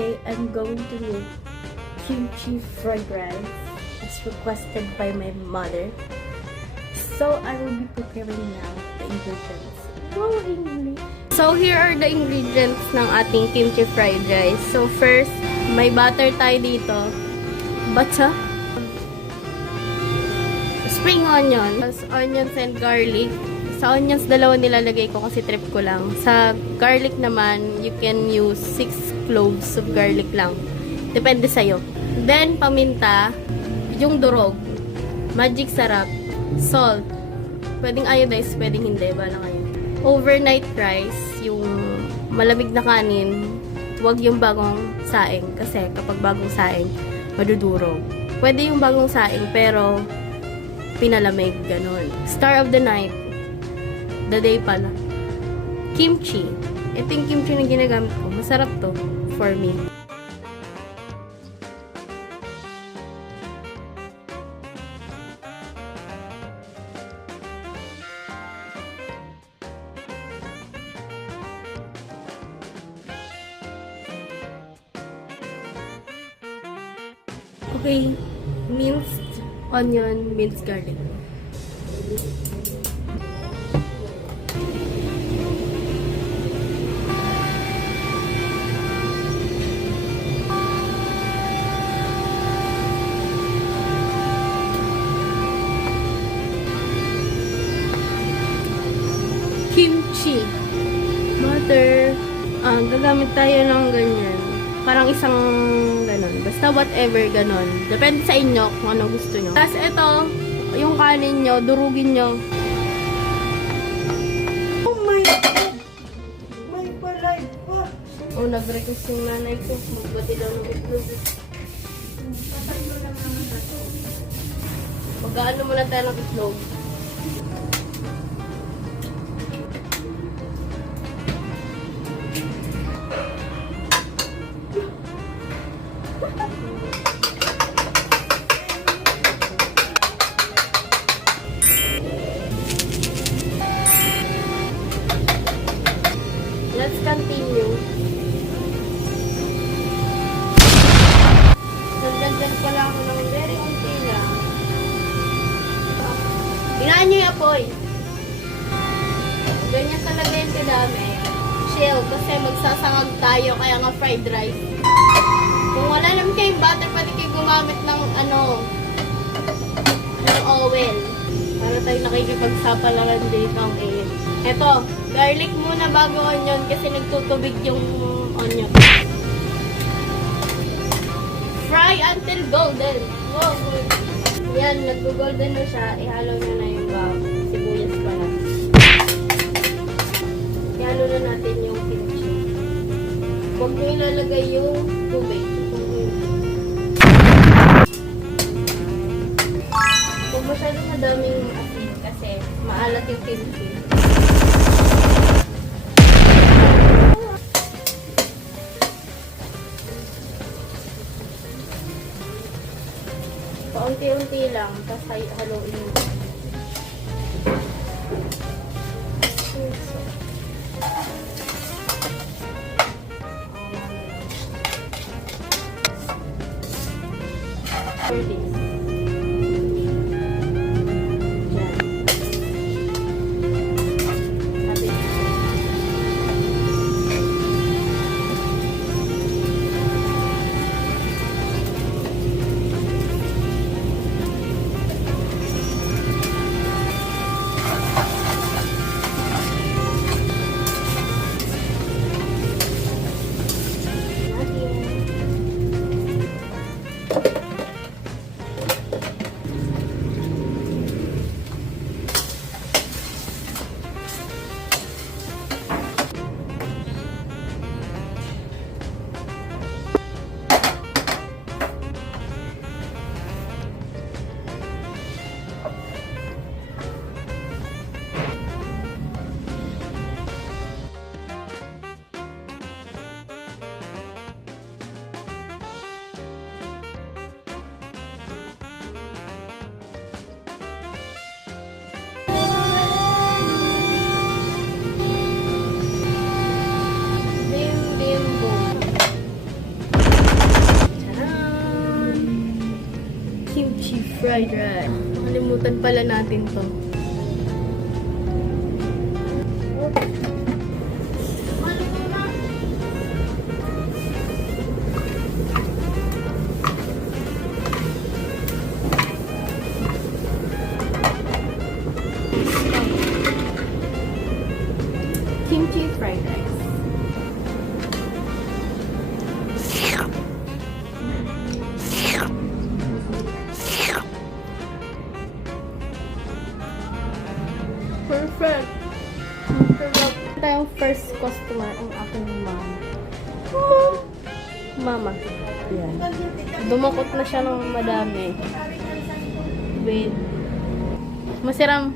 today I'm going to make kimchi fried rice as requested by my mother. So I will be preparing now the ingredients. Wow, English! So here are the ingredients ng ating kimchi fried rice. So first, may butter tayo dito. Butter. Spring onion. Plus onions and garlic. Sa onions, dalawa nilalagay ko kasi trip ko lang. Sa garlic naman, you can use 6 cloves of garlic lang. Depende sa'yo. Then, paminta, yung durog, magic sarap, salt, pwedeng iodized, pwedeng hindi, bala kayo. Overnight rice, yung malamig na kanin, huwag yung bagong saing. Kasi kapag bagong saing, madudurog. Pwede yung bagong saing, pero pinalamig, ganun. Star of the night, the day pala. Kimchi. Ito yung kimchi na ginagamit ko. Masarap to for me. Okay. Minced onion, minced garlic. Kimchi. Butter. Gagamit tayo ng ganyan. Parang isang ganon. Basta whatever ganon. Depende sa inyo kung ano gusto nyo. Tapos ito, yung kanin nyo, durugin nyo. Oh my God! May palay pa! Oh, nag-request yung nanay ko. Magbati daw ng itlog. Tatlo lang naman na to. Mag-ano muna tayo ng itlog. Let's continue. Nagdagdag pala ako ng very unti lang. Tingnan nyo yung apoy. Ganyan talaga yung kadami. Chill, kasi magsasangag tayo, kaya nga fried rice. Kung wala naman kayong butter, pwede kayo gumamit ng ng oil. Para tayo nakikipagsapalaran dito ang air. Eto, garlic muna bago onion kasi nagtutubig yung onion. Fry until golden. Wow, good. Yan, nag-golden na siya. Ihalo nyo na yung sibuyas pala. Ihalo na natin yung kimchi. Huwag nyo ilalagay yung tubig. Huwag masyado madaming asin kasi maalat yung kimchi. Paunti-unti lang, tapos haluin mo. fried rice. Nakalimutan pala natin to. Kimchi fried rice. Perfect. Sarap. Ito yung first customer, ang aking mama. Mama. Yan. Dumakot na siya ng madami. Wait. Masiram.